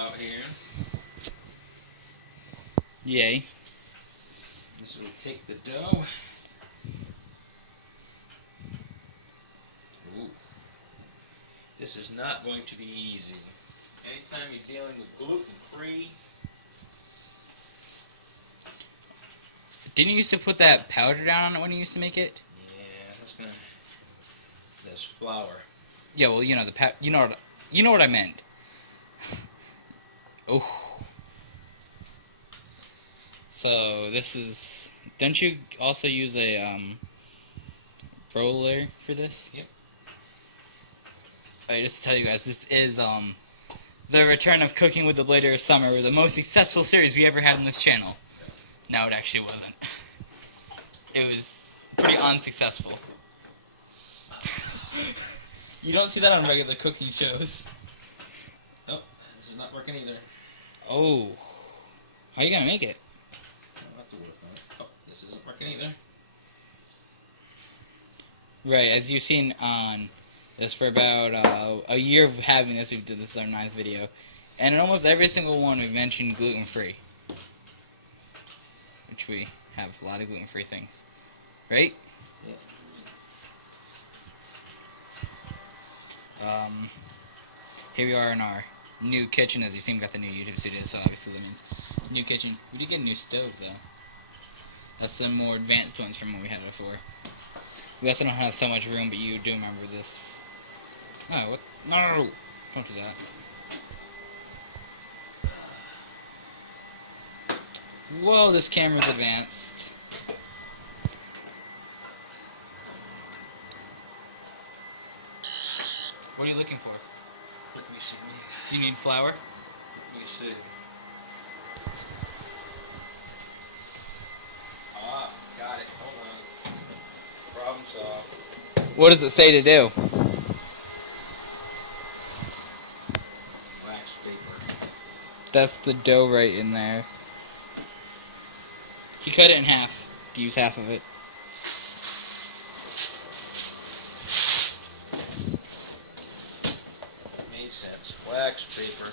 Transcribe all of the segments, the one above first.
out here. Yay. This will take the dough. Ooh. This is not going to be easy. Anytime you're dealing with gluten-free. Didn't you used to put that powder down on it when you used to make it? Yeah, that's gonna. This flour. Yeah, well, you know the you know what I meant. Oh. So this is. Don't you also use a roller for this? Yep. Alright, just to tell you guys, this is the return of Cooking with the Blader of Summer, the most successful series we ever had on this channel. No, it actually wasn't. It was pretty unsuccessful. You don't see that on regular cooking shows. Oh, this is not working either. Oh. How are you gonna make it? I'll have to work on it. Oh, this isn't working either. Right, as you've seen on this for about a year of having this, we did this our 9th video. And in almost every single one we've mentioned gluten-free. Which we have a lot of gluten-free things. Right? Yeah. Here we are in our new kitchen. As you've seen, we got the new YouTube studio, so obviously that means new kitchen. We did get a new stove, though. That's the more advanced ones from what we had before. We also don't have so much room, but you do remember this. Oh, what? No. Don't do that. Whoa, this camera's advanced. What are you looking for? Let me see. Do you need flour? Let me see. Ah, got it. Hold on. Problem solved. What does it say to do? Wax paper. That's the dough right in there. He cut it in half to use half of it. Made sense. Wax paper.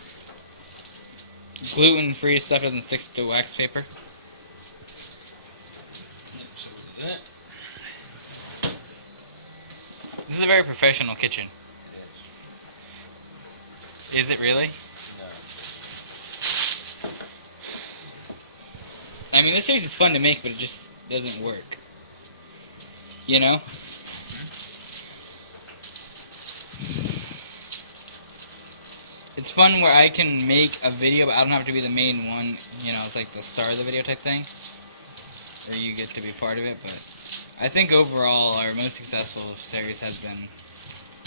Gluten-free stuff doesn't stick to wax paper. Yep, so we'll do that. This is a very professional kitchen. It Is it really? is. No. I mean, this series is fun to make, but it just doesn't work. You know? It's fun where I can make a video, but I don't have to be the main one. You know, it's like the star of the video type thing. Or you get to be part of it, but I think overall our most successful series has been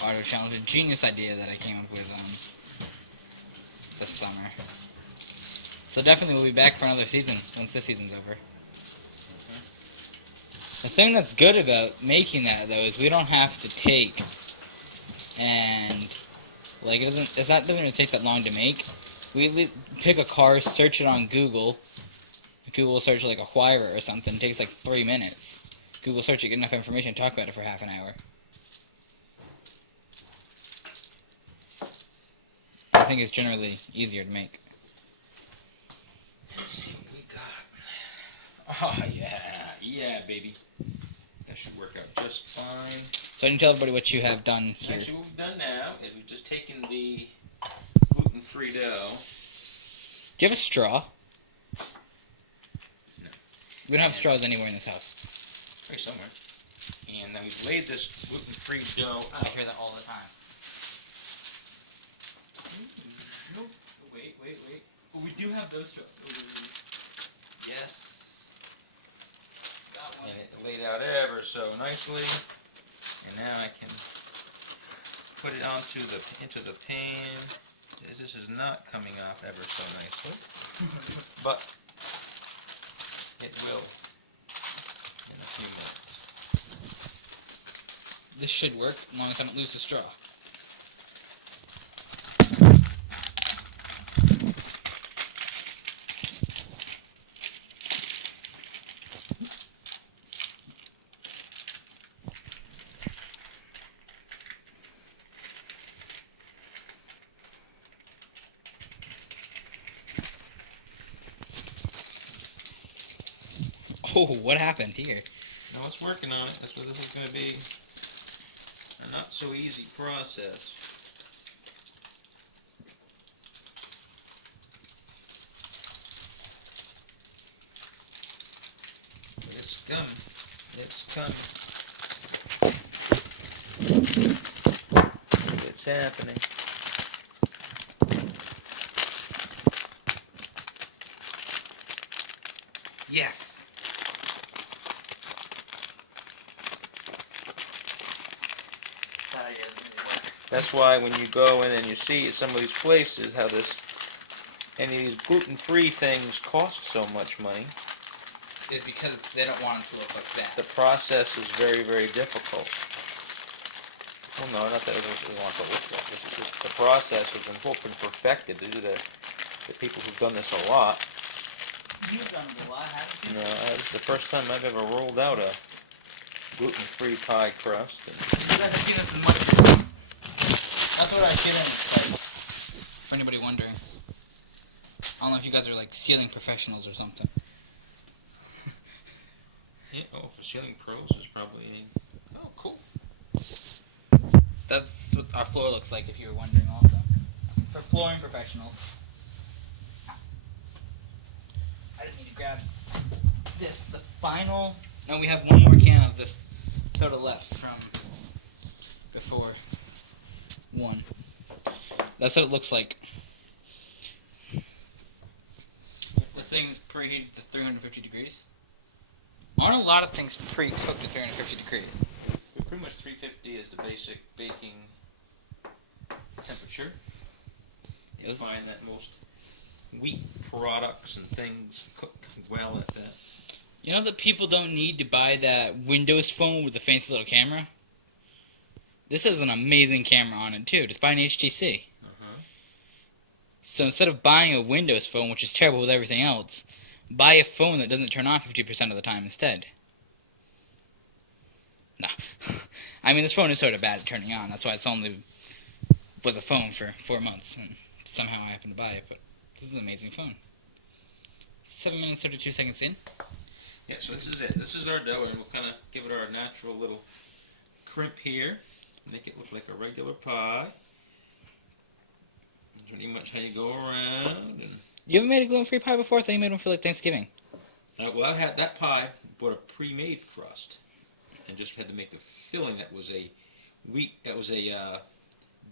Auto Challenge, a genius idea that I came up with this summer. So definitely we'll be back for another season once this season's over. The thing that's good about making that though is we don't have to take and like it's not going to take that long to make. We pick a car, search it on Google. Google search like a Huayra or something. It takes like 3 minutes. Google search it, get enough information, talk about it for half an hour. I think it's generally easier to make. Let's see what we got. Oh, yeah. Yeah, baby. That should work out just fine. So I can tell everybody what you have done here. Actually, what we've done now is we've just taken the gluten-free dough. Do you have a straw? No. We don't have straws anywhere in this house. Probably somewhere. And then we've laid this gluten-free dough I out. hear that all the time. Wait. Well, we do have those straws. Yes. And it laid out ever so nicely. And now I can put it into the pan. This is not coming off ever so nicely. But it will in a few minutes. This should work as long as I don't lose the straw. Oh, what happened here? No, it's working on it. That's what this is going to be. A not so easy process. But it's coming. It's coming. It's happening. Yes. That's why when you go in and you see at some of these places how any of these gluten-free things cost so much money. It's because they don't want it to look like that. The process is very, very difficult. Well, no, not that it doesn't want to look like this. It's just the process has been perfected. These are the people who've done this a lot. You've done it a lot, haven't you? No, this is the first time I've ever rolled out a gluten-free pie crust. And that's what our ceiling looks like. For anybody wondering. I don't know if you guys are like ceiling professionals or something. Yeah, for ceiling pros is probably Oh, cool. That's what our floor looks like, if you were wondering also. For flooring professionals. I just need to grab this, the final... No, we have one more can of this soda left from before one. That's what it looks like. The thing's preheated to 350 degrees. Aren't a lot of things pre-cooked at 350 degrees? pretty much 350 is the basic baking temperature. You find that most wheat products and things cook well at that. You know that people don't need to buy that Windows phone with the fancy little camera? This has an amazing camera on it too. Just buy an HTC. So instead of buying a Windows phone, which is terrible with everything else, buy a phone that doesn't turn on 50% of the time instead. No. I mean, this phone is sort of bad at turning on. That's why it's only was a phone for 4 months. And somehow I happened to buy it. But this is an amazing phone. 7 minutes, 32 seconds in. Yeah, so this is it. This is our dough, and we'll kind of give it our natural little crimp here. Make it look like a regular pie. That's pretty much how you go around. And you ever made a gluten-free pie before? I thought you made one for like Thanksgiving. Well, I had that pie, bought a pre-made crust, and just had to make the filling. That was a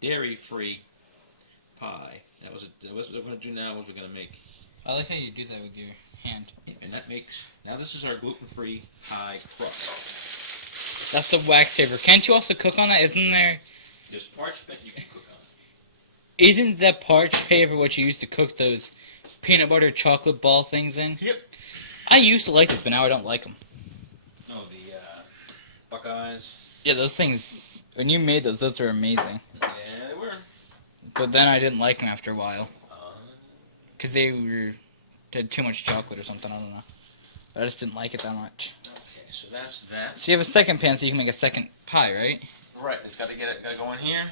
dairy-free pie. That was what we're going to do now. Is we're going to make. I like how you do that with your hand. Yeah, and that makes. Now this is our gluten-free pie crust. That's the wax paper. Can't you also cook on that? Isn't there? There's parchment you can cook on. Isn't that parchment paper what you used to cook those peanut butter chocolate ball things in? Yep. I used to like this, but now I don't like them. No, the Buckeyes. Yeah, those things, when you made those were amazing. Yeah, they were. But then I didn't like them after a while. Because they had too much chocolate or something, I don't know. But I just didn't like it that much. Okay, so that's that. So you have a second pan so you can make a second pie, right? Right, it's got to go in here.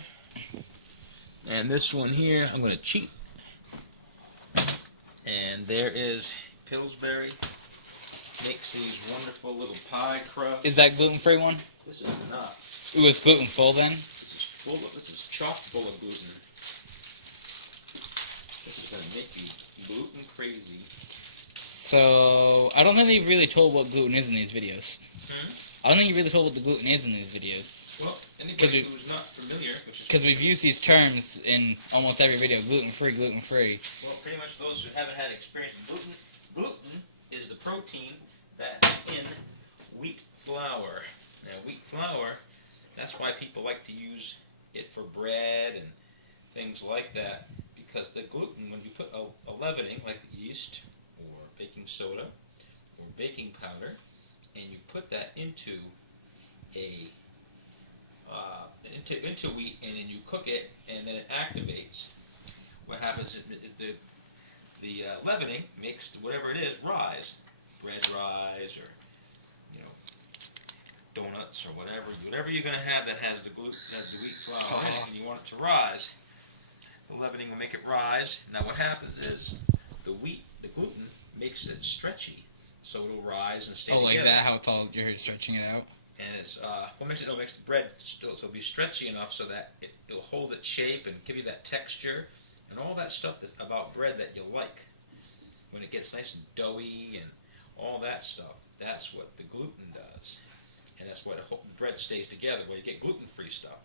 And this one here, I'm going to cheat. And there is Pillsbury. Makes these wonderful little pie crusts. Is that gluten-free one? This is not. It was gluten-full then? This is chock full of gluten. This is going to make you gluten crazy. So, I don't think they've really told what gluten is in these videos. Hmm? I don't think you've really told what the gluten is in these videos. Well, anybody who's not familiar... Because we've used these terms in almost every video. Gluten-free, gluten-free. Well, pretty much those who haven't had experience with gluten is the protein that's in wheat flour. Now, wheat flour, that's why people like to use it for bread and things like that. Because the gluten, when you put a leavening, like yeast or baking soda or baking powder, and you put that into into wheat, and then you cook it, and then it activates. What happens is the leavening makes whatever it is rise, bread rise, or donuts or whatever you're gonna have that has the gluten, has the wheat flour in it, and you want it to rise. The leavening will make it rise. Now what happens is the gluten makes it stretchy. so it'll rise and stay Oh, together. like that? How it's all you're stretching it out? And it's what makes it makes the bread still so it'll be stretchy enough so that it'll hold its shape and give you that texture and all that stuff that's about bread that you like. When it gets nice and doughy and all that stuff, that's what the gluten does, and that's what the bread stays together. Well, you get gluten-free stuff.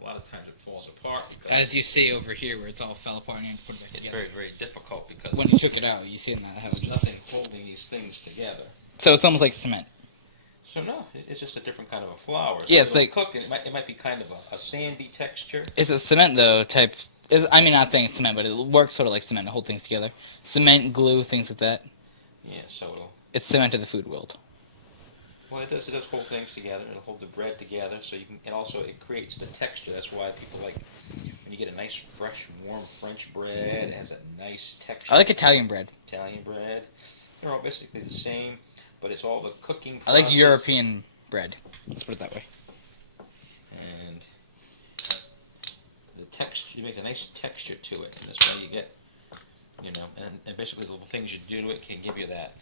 A lot of times it falls apart. As you see over here, where it's all fell apart and you have to put it back It's together. very, very difficult because When you took it out, you see in that how there's it just... nothing holding these things together. So it's almost like cement. So no, it's just a different kind of a flour. So Yeah, it's it'll like... cook, and it might be kind of a sandy texture. It's a cement, though, type... I mean, not saying cement, but it works sort of like cement to hold things together. Cement, glue, things like that. Yeah, so it'll... It's cement to the food world. Well, it does hold things together. It'll hold the bread together, so you can. And also, it creates the texture. That's why people like when you get a nice, fresh, warm French bread. It has a nice texture. I like Italian bread. Italian bread. They're all basically the same, but it's all the cooking I process. like European bread. Let's put it that way. And the texture, you make a nice texture to it, and that's why you get, and basically the little things you do to it can give you that.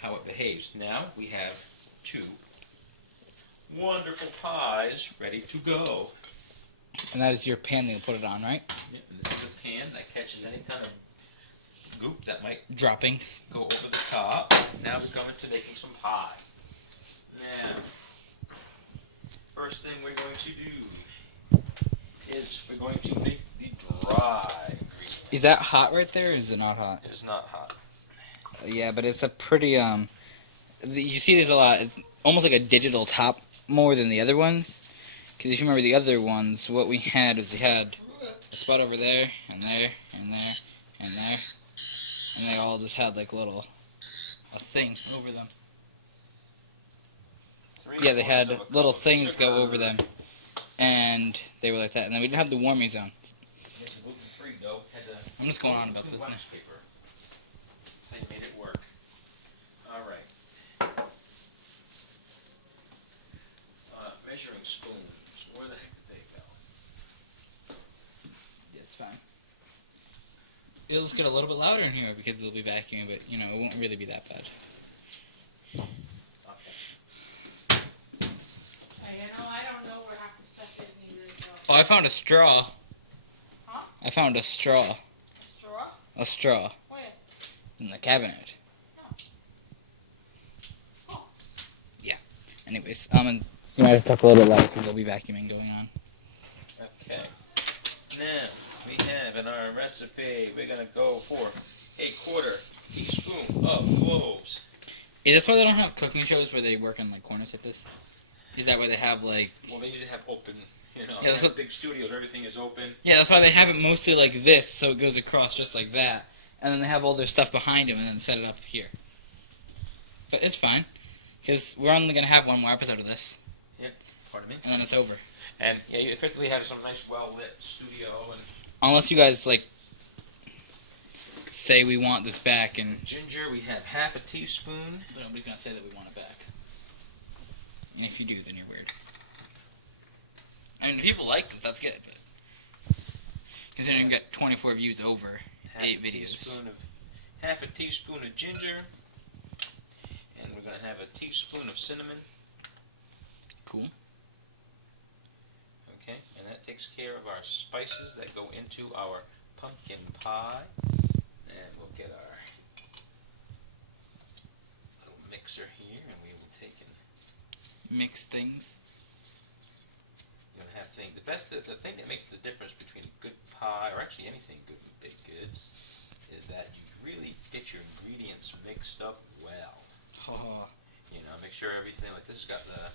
How it behaves. Now we have 2 wonderful pies ready to go. And that is your pan that you put it on, right? Yep, and this is a pan that catches any kind of goop that might Droppings. go over the top. Now we're coming to making some pie. Now, first thing we're going to do is we're going to make the dry ingredients. Is that hot right there, or is it not hot? It is not hot. Yeah, but it's a pretty, you see there's a lot, it's almost like a digital top more than the other ones. Because if you remember the other ones, what we had was we had a spot over there, and there, and there, and there. And they all just had like a thing over them. Yeah, they had little things go over them. And they were like that. And then we didn't have the warming zone. I'm just going on about this now. That's how you made it work. Alright. Measuring spoons. Where the heck did they go? Yeah, it's fine. It'll just get a little bit louder in here because it'll be vacuuming, but, it won't really be that bad. Okay. I don't know where half the stuff is either, so. Oh, I found a straw. Huh? I found a straw. Straw? A straw. Where? In the cabinet. Oh. Yeah. Anyways, and you might have to talk a little bit louder because there'll be vacuuming going on. Okay. Now, we have in our recipe, we're going to go for a 1/4 teaspoon of cloves. Is this why they don't have cooking shows where they work in, like, corners like this? Is that why they have, like... Well, they usually have open, Yeah, they that's have what- big studios, everything is open. Yeah, that's why they have it mostly like this, so it goes across just like that. And then they have all their stuff behind them and then set it up here. But it's fine, because we're only going to have one more episode of this, Yeah, pardon me. and then it's over. And yeah, you effectively have some nice well-lit studio and Unless you guys, like, say we want this back, and... ginger. We have 1/2 teaspoon. But nobody's going to say that we want it back. And if you do, then you're weird. I mean, if people like this, that's good, but... Considering you got 24 views over 8 videos. 1/2 teaspoon of ginger. And we're going to have a teaspoon of cinnamon. Cool. Okay, and that takes care of our spices that go into our pumpkin pie. And we'll get our little mixer here, and we will take and Mix things. have things. The thing that makes the difference between a good pie, or actually anything good with baked goods, is that you really get your ingredients mixed up well. Oh. Make sure everything, like this has got the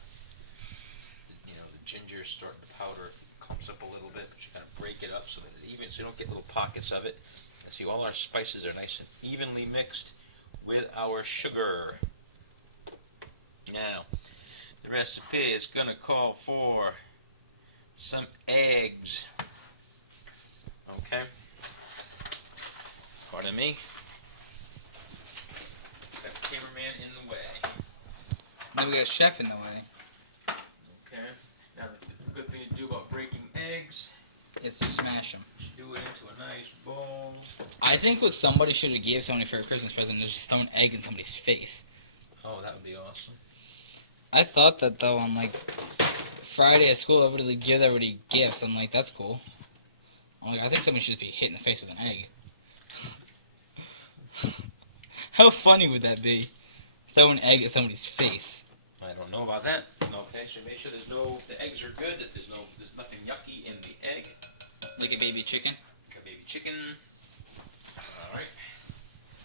ginger starting to powder, clumps up a little bit, but you kind of break it up so that so you don't get little pockets of it. And see, all our spices are nice and evenly mixed with our sugar. Now, the recipe is going to call for some eggs. Okay? Pardon me. Got the cameraman in the way. Then we got Chef in the way. Okay. Now, the good thing to do about breaking eggs is to smash them. Do it into a nice bowl. I think what somebody should have gave somebody for a Christmas present is just throw an egg in somebody's face. Oh, that would be awesome. I thought that though on like Friday at school, everybody gives everybody gifts. I'm like, that's cool. I'm like, I think somebody should just be hit in the face with an egg. How funny would that be? Throw an egg at somebody's face. I don't know about that. Okay, so make sure the eggs are good, that there's nothing yucky in the egg. Like a baby chicken? Like a baby chicken. Alright.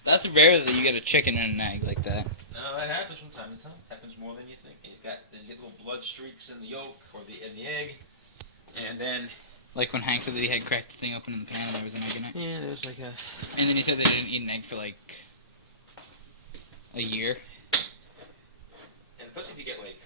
That's rare that you get a chicken and an egg like that. No, that happens from time to time. Happens more than you think. And then you get little blood streaks in the yolk or in the egg. And then... Like when Hank said that he had cracked the thing open in the pan and there was an egg in it. Yeah, there's like a... And then he said they didn't eat an egg for like a year. And plus if you get like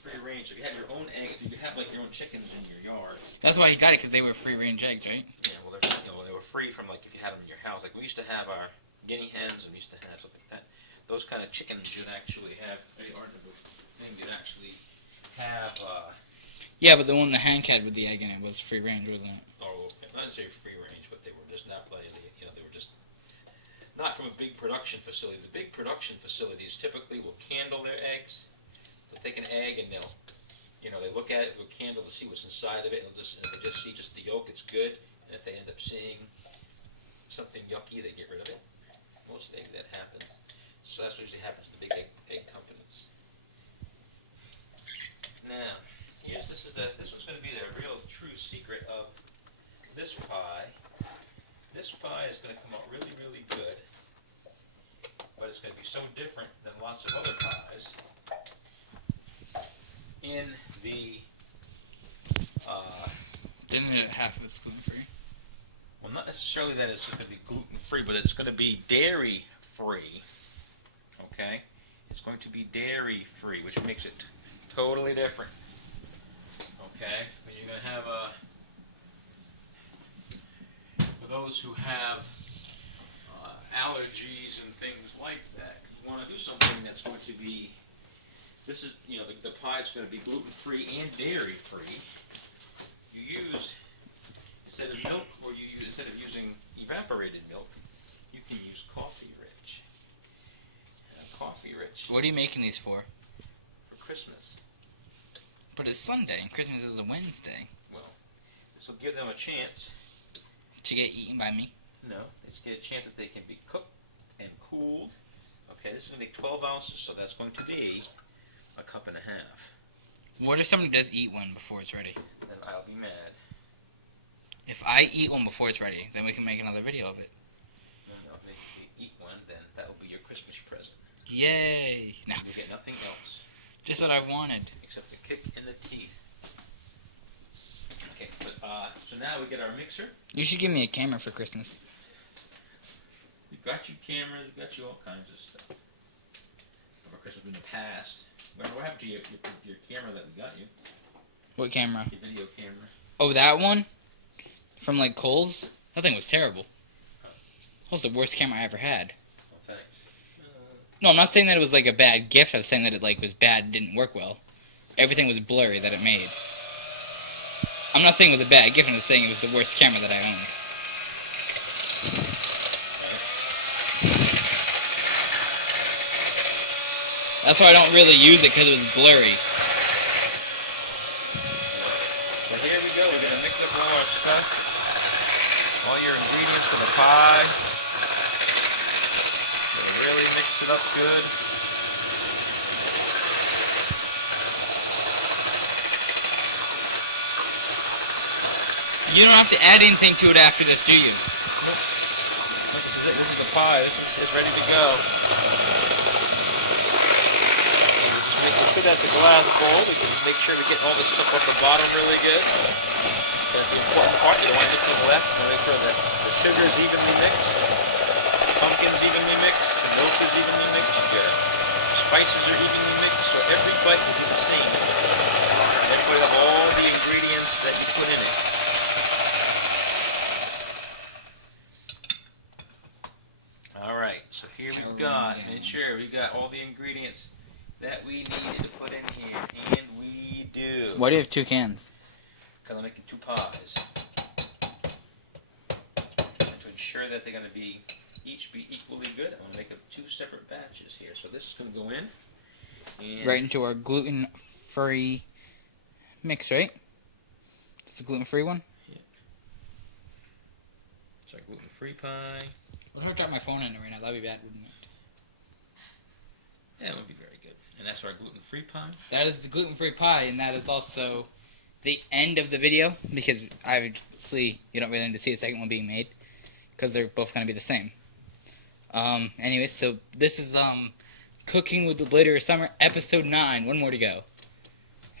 free range, if you have your own egg, if you have like your own chickens in your yard... That's why he got it, because they were free range eggs, right? Yeah, well, they were free from like if you had them in your house. Like we used to have our guinea hens and we used to have stuff like that. Those kind of chickens you'd actually have, they aren't the thing, you'd actually have... Yeah, but the one the Hank had with the egg in it was free range, wasn't it? Oh, not necessarily free range, but they were just not playing. They were just not from a big production facility. The big production facilities typically will candle their eggs. They'll take an egg and they'll, they look at it with a candle to see what's inside of it, and if they just see just the yolk, it's good. And if they end up seeing something yucky, they get rid of it. Most eggs that happens. So that's what usually happens to the big egg companies. Now. This one's going to be the real true secret of this pie. This pie is going to come out really, really good. But it's going to be so different than lots of other pies. In the... Didn't it half of it's gluten-free? Well, not necessarily that it's going to be gluten-free, but it's going to be dairy-free. Okay? It's going to be dairy-free, which makes it totally different. Okay, but you're going to have for those who have allergies and things like that, you want to do something that's going to be, this is, the pie is going to be gluten-free and dairy-free. You use, instead of milk, or instead of using evaporated milk, you can use coffee-rich. Coffee-rich. What are you making these for? For Christmas. But it's Sunday, and Christmas is a Wednesday. Well, this will give them a chance. To get eaten by me? No, let's get a chance that they can be cooked and cooled. Okay, this is going to make 12 ounces, so that's going to be a cup and a half. What if somebody does eat one before it's ready? Then I'll be mad. If I eat one before it's ready, then we can make another video of it. No, if you eat one, then that will be your Christmas present. Yay! No. You'll get nothing else. Just what I wanted. Except a kick in the teeth. Okay, but so now we get our mixer. You should give me a camera for Christmas. We've got you cameras, we've got you all kinds of stuff. For Christmas in the past. What happened to your camera that we got you? What camera? Your video camera. Oh, that one? From like Kohl's? That thing was terrible. That was the worst camera I ever had. Well, thanks. No, I'm not saying that it was like a bad gift. I was saying that it like was bad, didn't work well. Everything was blurry that it made. I'm not saying it was a bad gift. I'm just saying it was the worst camera that I owned. That's why I don't really use it, because it was blurry. So here we go. We're going to mix up all our stuff. All your ingredients for the pie. Really mix it up good. You don't have to add anything to it after this, do you? Nope. This is the pie. This is ready to go. Just put that in the glass bowl. We can make sure we get all this stuff off the bottom really good. That's the important part. You don't want anything left. You want to make sure that the sugar is evenly mixed, the pumpkin is evenly mixed, the milk is evenly mixed, your spices are evenly mixed, so every bite will be the same. And put all the ingredients that you put in it. Alright, so here we've got, make sure we got all the ingredients that we needed to put in here, and we do. Why do you have two cans? Because I'm making two pies. sure that they're going to be each be equally good. I'm going to make up 2 separate batches here. So this is going to go in. And Right into our gluten-free mix, right? It's the gluten-free one? it's our gluten-free pie. What if I drop my phone in it right now? That'd be bad, wouldn't it? Yeah, it would be very good. And that's our gluten-free pie. That is the gluten-free pie, and that is also the end of the video, because obviously you don't really need to see a second one being made, because they're both going to be the same. Anyway, so this is Cooking with the Blitter of Summer, episode 9. One more to go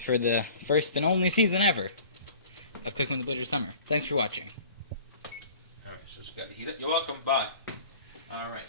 for the first and only season ever of Cooking with the Blitter of Summer. Thanks for watching. All right, so it's got to heat up. You're welcome. Bye. All right.